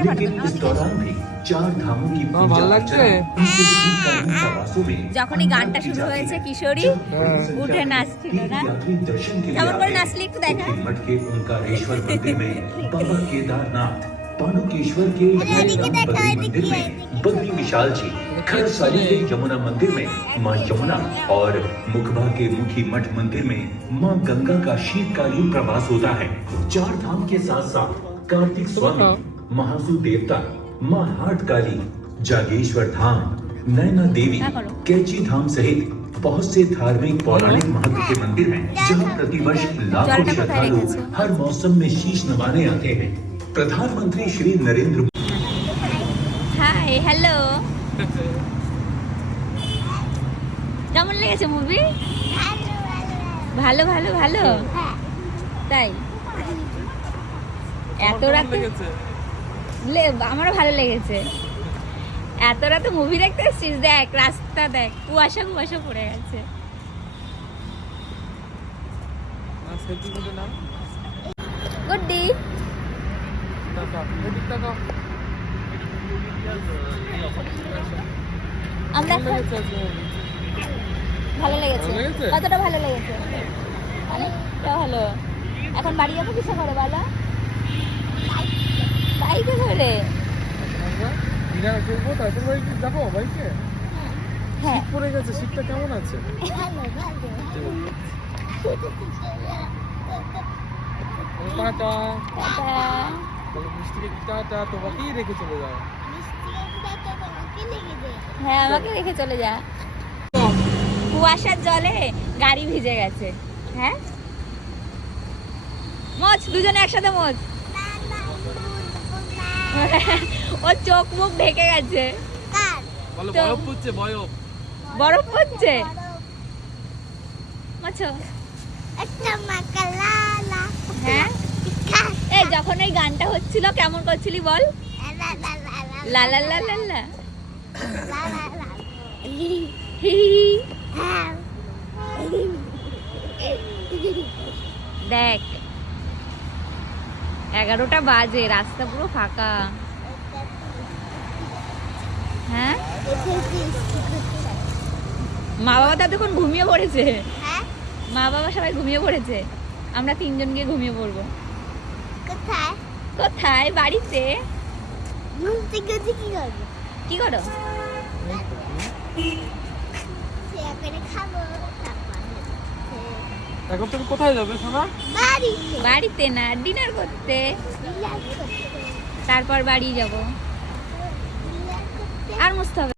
लेकिन इस दौरान भी चार धामों की पूजा अर्चना उनके ठीक करने प्रवासों में যখনই গানটা শুরু হয়েছে কিশোরী উঠে নাচছিল না यात्री दर्शन के लिए কেমন করে आते নাচলি একটু দেখা हैं। मठ के ओंकारेश्वर मंदिर में बाबा केदारनाथ, पानुकेश्वर के बद्री मंदिर में बद्री विशाल जी, खरसाली के यमुना मंदिर में मां यमुना और मुखबा के मुखी मठ मंदिर में मां गंगा का शीतकालीन प्रवास होता है। चार धाम के साथ साथ कार्तिक स्वामी, महासु देवता, मां हाट काली, जागेश्वर धाम, नैना देवी, कैची धाम सहित बहुत से धार्मिक पौराणिक महत्व के मंदिर हैं, जहां प्रतिवर्ष लाखों श्रद्धालु हर मौसम में शीश नवाने आते हैं। प्रधानमंत्री श्री नरेंद्र হাই হ্যালো কেমন লেগেছে মুভি ভালো ভালো ভালো তাই এত রাতে আমারও ভালো লেগেছে এত রাতে মুভি দেখতে এসেছিস দেখ রাস্তা দেখ কুয়াশা কুয়াশা পড়ে গেছে গুড্ডি আমরা ভালো লেগেছে কতটা ভালো লেগেছে অনেকটা ভালো এখন বাড়ি যাবো কিসে করে বলো বাইকে করে যাবো বাইকে হ্যাঁ পড়ে গেছে শীতটা কেমন আছে টাটা বলো মিষ্টিকে টাটা তোমাকেই রেখে চলে যাও হ্যাঁ আমাকে রেখে চলে যা কুয়াশার জলে গাড়ি ভিজে গেছে হ্যাঁ মোচ দুজনে একসাথে মোচ ও চোখ মুখ ঢেকে গেছে বলো তো- বরফ পড়ছে বরফ বরফ পড়ছে মোছো হ্যাঁ এই যখন এই গানটা হচ্ছিল কেমন করছিলি বল লা লা লা লা লা হি হি দেখ 11টা বাজে রাস্তা পুরো ফাঁকা হ্যাঁ মা বাবা তো দেখুন ঘুমিয়ে পড়েছে মা বাবা সবাই ঘুমিয়ে পড়েছে আমরা তিনজন গিয়ে ঘুমিয়ে পড়বো কোথায় বাড়িতে কি করো এখন তুমি কোথায় যাবে সোনা বাড়িতে না ডিনার করতে তারপর বাড়ি যাব আর মুছতে হবে